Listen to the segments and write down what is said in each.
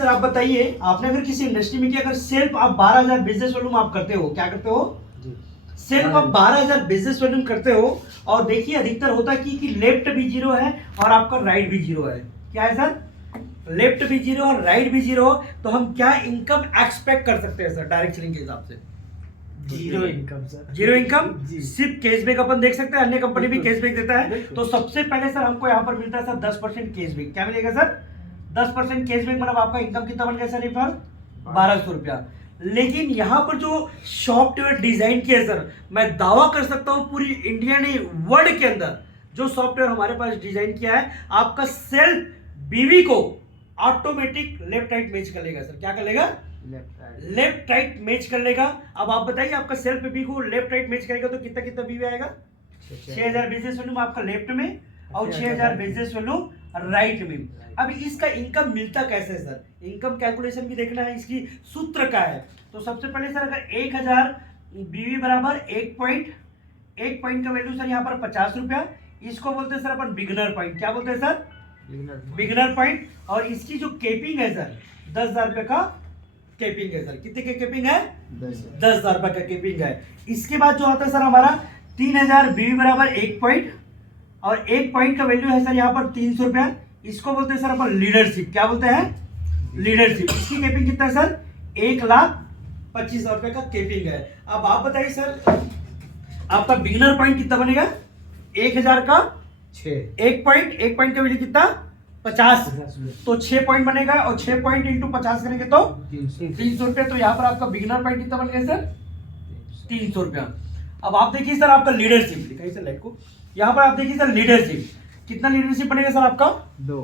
Sir आप बताइए, आपने अगर किसी इंडस्ट्री में किया, अगर सेल्फ आप 12,000 बिजनेस वॉल्यूम आप करते हो, क्या करते हो? सिर्फ आप 12,000 बिजनेस वॉल्यूम करते हो, और देखिए अधिकतर होता है कि लेफ्ट भी जीरो है और आपका राइट भी जीरो है। क्या है सर? लेफ्ट भी जीरो और राइट भी जीरो, तो हम क्या इनकम एक्सपेक्ट कर सकते हैं सर डायरेक्ट सेलिंग के हिसाब से? Zero income sir. Zero income. सिर्फ कैशबैक अपन देख सकते हैं, अन्य कंपनी भी कैशबैक देता है। तो सबसे पहले सर हमको यहाँ पर मिलता है सर 10% कैशबैक। क्या मिलेगा सर? 10% कैशबैक, मतलब आपका इनकम कितना बन गया सर? एक बार 1200 रुपया। लेकिन यहाँ पर जो सॉफ्टवेयर डिजाइन किया है सर, मैं दावा कर सकता हूँ पूरी इंडिया ने, वर्ल्ड के अंदर जो सॉफ्टवेयर हमारे पास डिजाइन किया है, आपका सेल्फ बीवी को ऑटोमेटिक लेफ्ट राइट मैच कर लेगा सर। क्या कर लेगा? लेफ्ट राइट मैच कर लेगा। अब आप बताइए, आपका सेल्फ बीवी को लेफ्ट राइट मैच करेगा तो कितना कितना बीवी आएगा? 6,000 बिजनेस वॉल्यूम आपका लेफ्ट में और 6,000 बिजनेस वॉल्यूम राइट में। अब इसका इनकम मिलता कैसे है सर? इनकम कैलकुलेशन भी देखना है, इसकी सूत्र क्या है। तो सबसे पहले सर अगर 1,000 बीवी बराबर 1 पॉइंट का वैल्यू सर यहाँ पर 50 रुपया, इसको बोलते हैं सर अपन बिगनर पॉइंट। क्या बोलते हैं सर? Beginner point. और इसकी जो केपिंग है सर 10,000 रुपये का केपिंग है सर। कितने के केपिंग है? 10,000 रुपये का केपिंग है। इसके बाद जो आता है सर हमारा 3,000 बीवी बराबर 1 पॉइंट, और 1 पॉइंट का वैल्यू है सर यहाँ पर 300 रुपया। इसको बोलते हैं सर अपन लीडरशिप। क्या बोलते हैं? लीडरशिप। इसकी केपिंग कितना है सर? 1,25,000 रुपये का केपिंग है। अब आप बताइए सर आपका बिगनर पॉइंट कितना बनेगा? 1,000 का 1 पॉइंट का वैल्यू कितना? 50। तो 6 पॉइंट बनेगा, और 6 पॉइंट इंटू 50 करेंगे तो 300 रुपये। तो यहाँ पर आपका बिगनर पॉइंट कितना बन गया सर? 300 रुपया। अब आप देखिए सर आपका लीडरशिप, दिखाइए सर लाइट को। यहाँ पर आप देखिए सर लीडरशिप, कितना लीडरशिप बनेगा सर आपका? 2।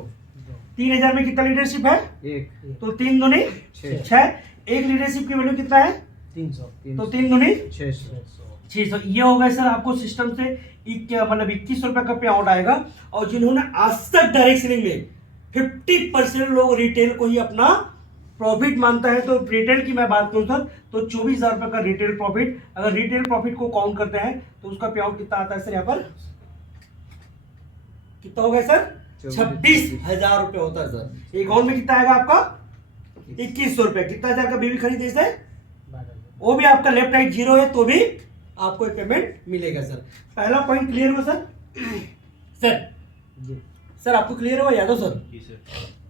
3,000 में कितना लीडरशिप है? 1। तो 3 दूनी 6। एक लीडरशिप की वैल्यू कितना है? 300। तो 3 दूनी 600। ये हो गया सर आपको सिस्टम से मतलब 21 रुपए का पे आउट आएगा। और जिन्होंने आज तक डायरेक्ट सेलिंग में 50% लोग रिटेल को ही अपना प्रॉफिट मानता है, तो रिटेल की मैं बात करूं सर तो 24,000 रुपए का रिटेल प्रॉफिट, अगर रिटेल प्रॉफिट को काउंट करते हैं तो उसका पे आउट कितना आता है सर? यहाँ पर कितना हो गया सर? 26,000 रुपए होता है सर। एक अकाउंट में कितना आएगा आपका? 2100 रुपए। कितना हजार का बीवी खरीदे से, वो भी आपका लेफ्ट राइट जीरो है तो भी आपको एक पेमेंट मिलेगा सर। पहला पॉइंट क्लियर हुआ सर? सर आपको क्लियर हुआ यादव सर? जी सर।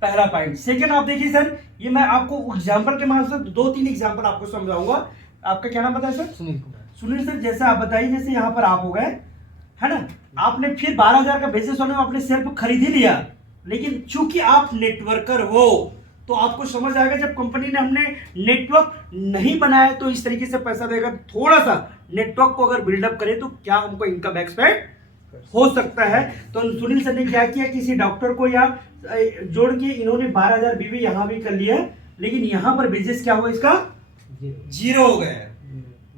पहला पॉइंट। सेकंड आप देखिए सर, ये मैं आपको एग्जांपल के माध्यम से 2-3 एग्जांपल आपको समझाऊंगा। आपका क्या नाम बताया सर? सुनील कुमार। सुनील सर, जैसे आप बताइए, जैसे यहाँ पर आप हो गए है ना, आपने फिर 12,000 का बिजनेस होने में आपने सेल्फ खरीद ही लिया, लेकिन चूंकि आप नेटवर्कर हो तो आपको समझ आएगा जब कंपनी ने हमने नेटवर्क नहीं बनाया तो इस तरीके से पैसा देगा। थोड़ा सा नेटवर्क को अगर बिल्डअप करें तो क्या हमको इनकम एक्सपेक्ट हो सकता है। तो सुनील सर ने क्या किया, किसी डॉक्टर को या जोड़ के इन्होंने 12,000 बीवी यहां भी कर लिया, लेकिन यहां पर बिजनेस क्या हुआ इसका? जीरो हो गया।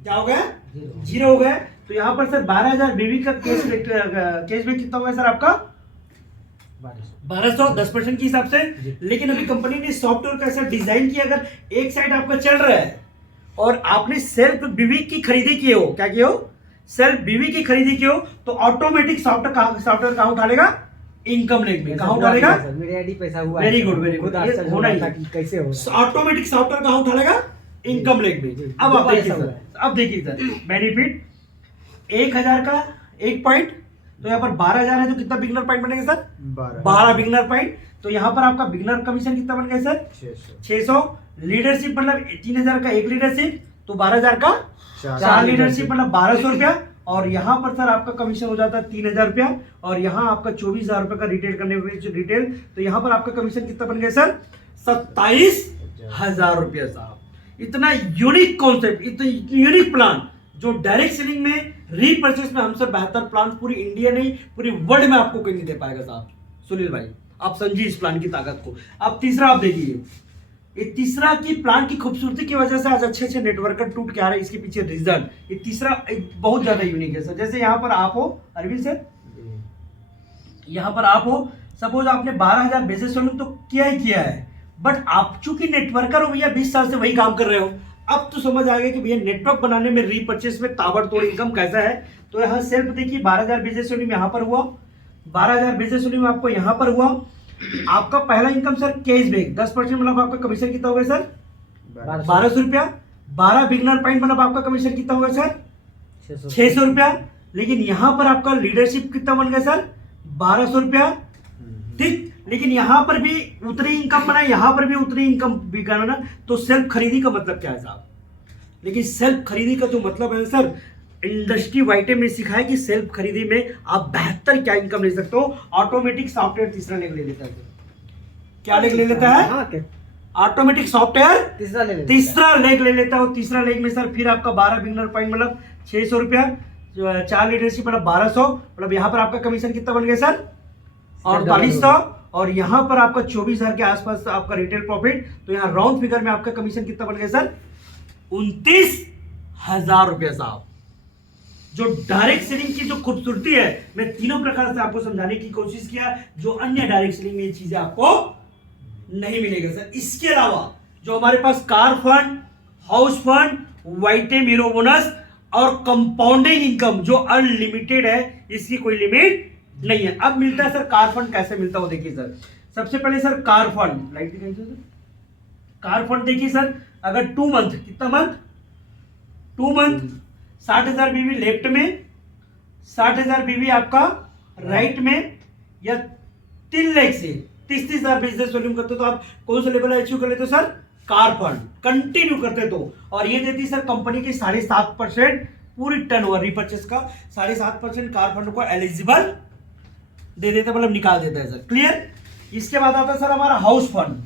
क्या हो गया? जीरो हो गया। तो यहाँ पर सर 12,000 बीवी का कैशबैक कितना होगा सर आपका? 1200 10% के हिसाब से। लेकिन अभी कंपनी ने सॉफ्टवेयर का ऐसा डिजाइन किया, अगर एक साइड आपका चल रहा है और आपने सेल्फ बीवी की खरीदी की हो, क्या किए हो? सेल्फ बीवी की खरीदी की हो, तो ऑटोमेटिक सॉफ्टवेयर कहाँ उठा लेगा? इनकम लेग में। कहाँ उठा लेगा? मेरे आईडी पैसा हुआ। Very good very good. होना ही कैसे होगा? ऑटोमेटिक सॉफ्टवेयर कहाँ उठा लेगा? इनकम लेग में। अब आप देखिए सर बेनिफिट 1,000 का 1 पॉइंट, तो यहाँ पर 12,000 है, तो कितना बिगनर पॉइंट बनेगा सर? 12 beginner point. तो यहाँ पर आपका बिगनर कमीशन कितना बन गया सर? 600। लीडरशिप मतलब 3,000 का 1 लीडरशिप, तो 12,000 का 4 लीडरशिप मतलब 1,200 रुपया। और यहाँ पर सर आपका कमीशन हो जाता है 3,000 रुपया, और यहाँ आपका 24,000 रुपये का रिटेल करने में रिटेल, तो यहाँ पर आपका कमीशन कितना बन गया सर? 27,000 रुपया साहब। इतना यूनिक कॉन्सेप्ट, इतना यूनिक प्लान जो डायरेक्ट सेलिंग में रीपर्चेस में हमसे बेहतर प्लान पूरी इंडिया नहीं पूरी वर्ल्ड में आपको कोई नहीं दे पाएगा साहब। सुनील भाई आप समझिए इस प्लान की ताकत को। अब तीसरा आप देखिए, ये तीसरा की प्लान की खूबसूरती की वजह से आज अच्छे नेटवर्कर टूट के आ रहे हैं, इसके पीछे रीजन ये तीसरा बहुत ज्यादा यूनिक है सर। जैसे यहाँ पर आप हो अरविंद सर, यहाँ पर आप हो, सपोज आपने 12,000 बिजनेस तो किया ही किया है, बट आप चूंकि नेटवर्कर हो भैया 20 साल से वही काम कर रहे हो, अब तो समझ आएगा कि भैया नेटवर्क बनाने में रीपर्चेस में ताबड़तोड़ इनकम कैसा है। तो यहाँ सेल्फ देखिए 12,000 बिजनेस में यहाँ पर हुआ, 12,000 बिजनेस में आपको यहाँ पर हुआ, आपका पहला इनकम सर कैशबैक 10% मतलब आपका कमीशन कितना होगा सर 1200 रुपया। 12 बिगनर पॉइंट मतलब आपका कमीशन कितना होगा सर 600 रुपया। लेकिन यहाँ पर आपका लीडरशिप कितना बन गया सर 1200 रुपया, ठीक। लेकिन यहाँ पर भी उतनी इनकम बना, यहाँ पर भी उतनी इनकम भी करना। तो सेल्फ खरीदी का मतलब क्या है साहब? लेकिन सेल्फ खरीदी का जो मतलब है सर, इंडस्ट्री वाइटे में सिखाया कि सेल्फ खरीदी में आप बेहतर क्या इनकम ले सकते हो। ऑटोमेटिक सॉफ्टवेयर तीसरा लेग ले लेता है। क्या लेग ले लेता है? ऑटोमेटिक सॉफ्टवेयर तीसरा लेग ले लेता है। तीसरा लेग में सर फिर आपका 12 बिगनर पॉइंट मतलब 600 रुपया, 4 लीडरशिप मतलब 1200, मतलब यहाँ पर आपका कमीशन कितना बन गया सर 4800। और यहाँ पर आपका 24,000 के आसपास आपका रिटेल प्रॉफिट। तो यहाँ राउंड फिगर में आपका कमीशन कितना बन गया सर 29,000 रुपया साहब। जो डायरेक्ट सेलिंग की जो खूबसूरती है, मैं तीनों प्रकार से आपको समझाने की कोशिश किया, जो अन्य डायरेक्ट सेलिंग में ये चीजें आपको नहीं मिलेगा सर। इसके अलावा जो हमारे पास कार फंड, हाउस फंड, वाइटेम हीरो बोनस और कंपाउंडिंग इनकम जो अनलिमिटेड है, इसकी कोई लिमिट नहीं है। अब मिलता है सर कार फंड, कैसे मिलता है वो देखिए सर। सबसे पहले सर कार फंड लाइट दिखाइए सर। कार फंड देखिए सर, अगर 2 मंथ, कितना मंथ 2 मंथ 60,000 बीवी लेफ्ट में, 60,000 बीवी आपका राइट में, या 3 लाख से 30,000 बिजनेस वॉल्यूम करते तो आप कौन सा लेवल अचीव कर लेते हो सर कार फंड कंटिन्यू करते तो। और ये देती सर कंपनी की 7.5% पूरी टर्नओवर रिपर्चेस का 7.5% कार फंड को एलिजिबल दे देता, मतलब निकाल देता है सर। क्लियर? इसके बाद आता है सर हमारा हाउस फंड।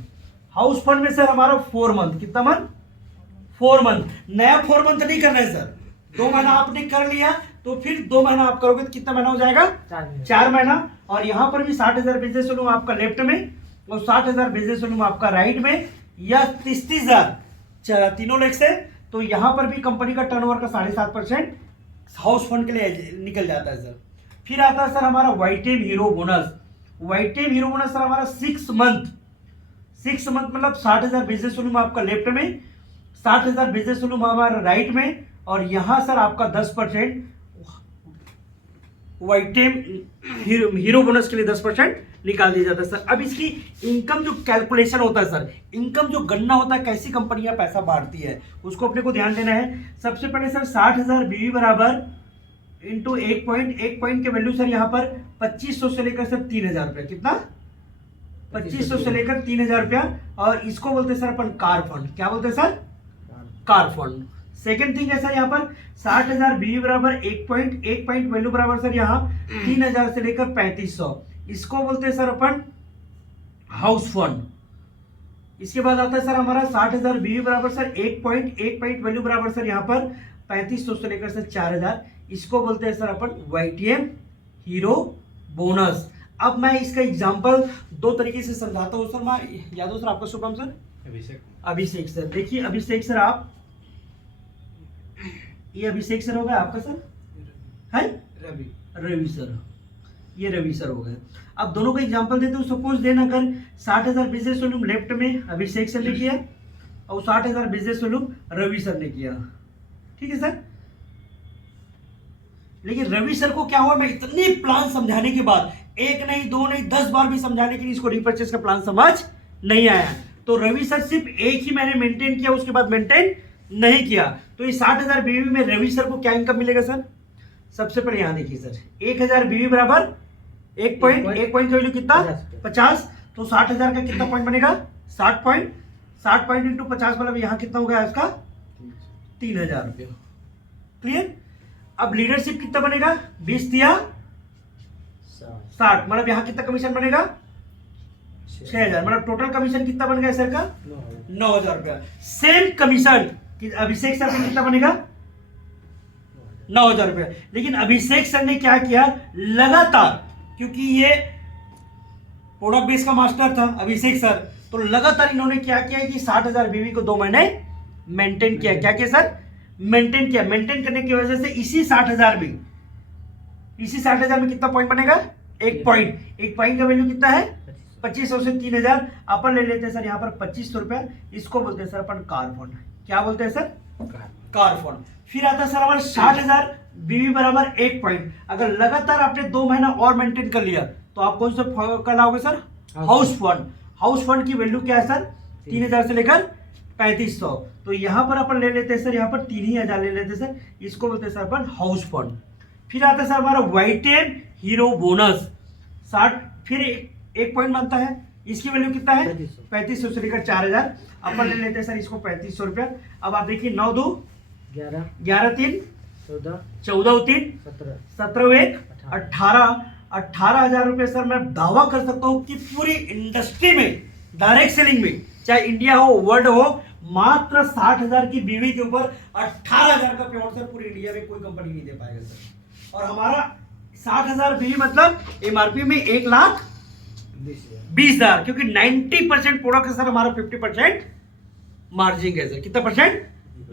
हाउस फंड में सर हमारा 4 मंथ, कितना मंथ 4 मंथ। नया 4 मंथ नहीं करना है सर, 2 महीना आपने कर लिया तो फिर 2 महीना आप करोगे तो कितना महीना हो जाएगा 4 महीना। और यहाँ पर भी 60,000 बिजनेस वॉल्यूम आपका लेफ्ट में और 60,000 बिजनेस वॉल्यूम आपका राइट में, या 30,000 तीनों लेग से। तो यहाँ पर भी कंपनी का टर्नओवर का 7.5% हाउस फंड के लिए निकल जाता है सर। फिर आता है सर हमारा वाइटेम हीरो बोनस। वाइटेम हीरो बोनस सर हमारा 6 मंथ मतलब 60,000 बिजनेस वॉल्यूम आपका लेफ्ट में, 60,000 बिजनेस वॉल्यूम हमारा राइट में, और यहां सर आपका 10% वाइटेम हीरो बोनस के लिए 10% निकाल दिया जाता है सर। अब इसकी इनकम जो कैलकुलेशन होता है सर, इनकम जो गणना होता है, कैसी कंपनियां पैसा बांटती है उसको अपने को ध्यान देना है। सबसे पहले सर 60,000 बीवी बराबर इंटू 1 पॉइंट के वैल्यू सर यहाँ पर 2500 से लेकर सर 3,000 रुपया, कितना 2500 से लेकर 3,000 रुपया। और इसको बोलते हैं सर अपन कार फंड। क्या बोलते हैं sir car fund. Second thing है सर यहाँ पर 60,000 बीवी बराबर 1 पॉइंट वैल्यू बराबर सर यहाँ 3,000 से लेकर 3,500, इसको बोलते हैं सर अपन हाउस फंड। इसके बाद आता है सर हमारा 60,000 बीवी बराबर सर 1 पॉइंट वैल्यू बराबर सर यहाँ पर 3,500 से लेकर सर 4,000, इसको बोलते हैं सर अपन वाईटीएम हीरो बोनस। अब मैं इसका एग्जांपल 2 तरीके से समझाता हूँ सर। मैं यादव सर, आपका शुभ नाम सर? अभिषेक सर। देखिए अभिषेक सर, आप ये अभिषेक सर हो गया आपका सर है रवि सर, ये रवि सर हो गए। अब दोनों का एग्जांपल देते हैं। सपोज देन अगर 60,000 बिजनेस वॉल्यूम लेफ्ट में अभिषेक सर ने किया और 60,000 बिजनेस वॉल्यूम रवि सर ने किया, ठीक है सर। लेकिन रवि सर को क्या हुआ, मैं इतने प्लान समझाने के बाद, 1 नहीं 2 नहीं 10 बार भी समझाने के लिए इसको रिपर्चेस का प्लान समझ नहीं आया। तो रवि सर सिर्फ एक ही मैंने मेंटेन किया, उसके बाद मेंटेन नहीं किया। तो ये 60,000 बीवी में रवि सर को क्या इनकम मिलेगा सर? सबसे पहले यहां देखिए सर, 1,000 बीवी बराबर 1 पॉइंट का वैल्यू कितना 50, तो 60,000 का कितना पॉइंट बनेगा 60 पॉइंट इंटू 50 मतलब यहां कितना हो गया इसका 3,000 रुपया। क्लियर? अब लीडरशिप कितना बनेगा 20 दिया 60, मतलब यहां कितना कमीशन बनेगा 6,000, मतलब टोटल कमीशन कितना बन गया सर का 9,000 रुपया। सेम कमीशन अभिषेक सर का कितना बनेगा 9,000 रुपया। लेकिन अभिषेक सर ने क्या किया, लगातार, क्योंकि ये प्रोडक्ट बेस का मास्टर था अभिषेक सर, तो लगातार इन्होंने क्या किया कि 60,000 बीवी को 2 महीने मेंटेन किया। क्या किया सर? मेंटेन किया। मेंटेन करने की वजह से इसी 60,000 में कितना पॉइंट बनेगा 1 पॉइंट का वैल्यू कितना है 2500 से 3,000 अपन ले लेते हैं सर यहाँ पर 2,500 रुपया। इसको बोलते हैं सर अपन कार फंड। क्या बोलते हैं सर? Car fund. फिर आता है सर हमारा 60,000 बीवी बराबर 1 पॉइंट। अगर लगातार आपने 2 महीना और मेंटेन कर लिया तो आप कौन सा कहलाओगे सर? हाउस फंड की वैल्यू क्या है सर? 3000 से लेकर 3500। तो यहाँ पर अपन ले लेते हैं सर, यहाँ पर 3000 ले लेते हैं सर, इसको बोलते हैं सर अपन हाउस फंड। फिर आता है सर हमारा वाइटेन हीरो बोनस 60, फिर एक पॉइंट बनता है, इसकी वैल्यू कितना है? 3500 से लेकर 4000। अपन ले लेते हैं सर इसको 3500 रुपया। अब आप देखिए 9 2 11 11 3 14 14 3 17 17 1 18,000 रुपए सर मैं दावा कर सकता हूँ कि पूरी इंडस्ट्री में डायरेक्ट सेलिंग में, चाहे इंडिया हो वर्ल्ड हो, मात्र 60,000 की बीवी के ऊपर 18,000 का पेमेंट सर पूरी इंडिया में कोई कंपनी नहीं दे पाएगा सर। और हमारा 60,000 बीवी मतलब एमआरपी में 1,20,000, क्योंकि 90% प्रोडक्ट है सर हमारा 50% मार्जिन है सर। कितना परसेंट?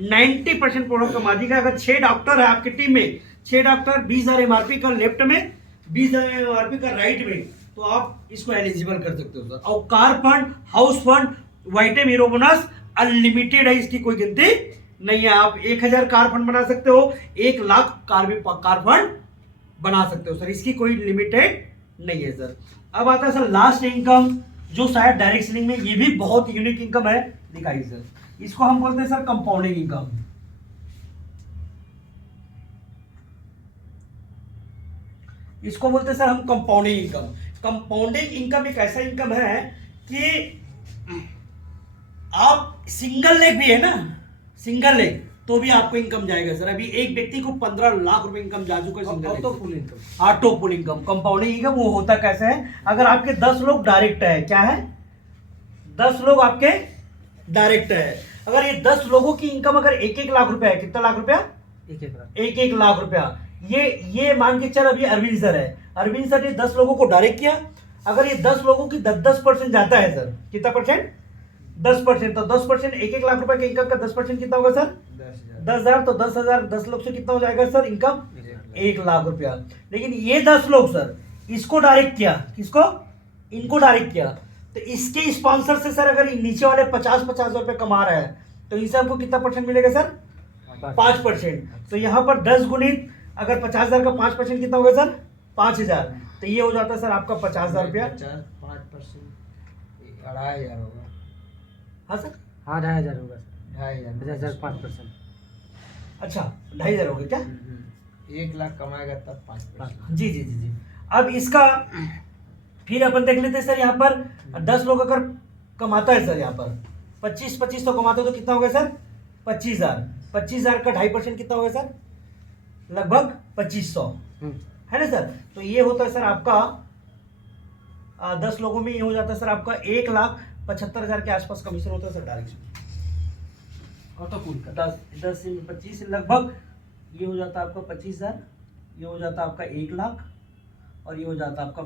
90% प्रोडक्ट का मार्जिन है। अगर 6 डॉक्टर है आपकी टीम में, 6 डॉक्टर 20,000 एमआरपी का लेफ्ट में, 20,000 एमआरपी का राइट में, तो आप इसको एलिजिबल कर सकते हो सर। और कार फंड, हाउस फंड, वाइटेम हीरो बोनस अनलिमिटेड है, इसकी कोई गिनती नहीं है। आप 1000 कार फंड बना सकते हो, 1,00,000 कार फंड बना सकते हो सर, इसकी कोई लिमिटेड नहीं है सर। अब आता है सर लास्ट इनकम, जो शायद डायरेक्ट सेलिंग में ये भी बहुत यूनिक इनकम है। दिखाइए सर, इसको हम बोलते हैं सर कंपाउंडिंग इनकम। इसको बोलते हैं सर हम कंपाउंडिंग इनकम। कंपाउंडिंग इनकम एक ऐसा इनकम है कि आप सिंगल लेग भी है ना, सिंगल लेग तो भी आपको इनकम जाएगा सर। अभी एक व्यक्ति को 15 लाख रुपए इनकम जा चुका है single leg. Auto full income. Auto full income. Compounding income वो होता कैसे है? अगर आपके 10 लोग डायरेक्ट है, क्या है? 10 लोग आपके डायरेक्ट है। अगर ये 10 लोगों की इनकम अगर 1-1 लाख रुपया है, कितना लाख रुपया? 1-1 लाख रुपया। ये मान के चल, अभी अरविंद सर है, अरविंद सर ने 10 लोगों को डायरेक्ट किया। अगर ये 10 लोगों की 10% जाता है सर, कितना परसेंट? 10%। तो 10% 1-1 लाख रुपए के इनकम का 10% कितना होगा सर? 10,000। तो 10,000 10 लोग से कितना हो जाएगा सर इनकम? 1 लाख रुपया। लेकिन ये 10 लोग सर इसको डायरेक्ट किया, किसको? इनको डायरेक्ट किया। तो इसके स्पॉन्सर से सर अगर नीचे वाले 50-50 रुपए कमा रहे हैं, तो इनसे हमको कितना परसेंट मिलेगा सर? 5%। तो यहाँ पर 10 गुणित अगर 50,000 का 5% कितना होगा सर? 5,000। तो ये हो जाता है सर आपका 50,000 रुपया। 5% 2,500 होगा। हाँ सर, हाँ 2,500 होगा सर। 2,500 5%। अच्छा 2,500 हो गए क्या? 1 लाख कमाएगा तब 5%। जी जी जी जी। अब इसका फिर अपन देख लेते हैं सर, यहाँ पर 10 लोग अगर कमाता है सर, यहाँ पर 25 तो कमाते हो तो कितना होगा सर? 25,000। 25,000 का 2.5% कितना होगा सर? लगभग 2,500 है ना सर। तो ये होता है सर आपका 10 लोगों में ये हो जाता है सर आपका 1,75,000 के आसपास कमीशन होता है सर डायरेक्ट। ऑटो फुल का 10 से 25 लगभग ये हो जाता है आपका 25,000, ये हो जाता है आपका 1 लाख, और ये हो जाता है आपका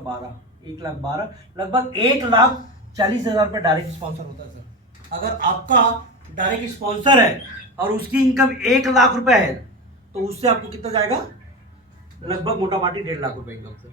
1,12,00,000, लगभग 1,40,000 रुपये डायरेक्ट स्पॉन्सर होता है सर। अगर आपका डायरेक्ट स्पॉन्सर है और उसकी इनकम 1 लाख रुपए है, तो उससे आपको कितना जाएगा? लगभग मोटा माटी 1.5 लाख रुपए इनकम सर।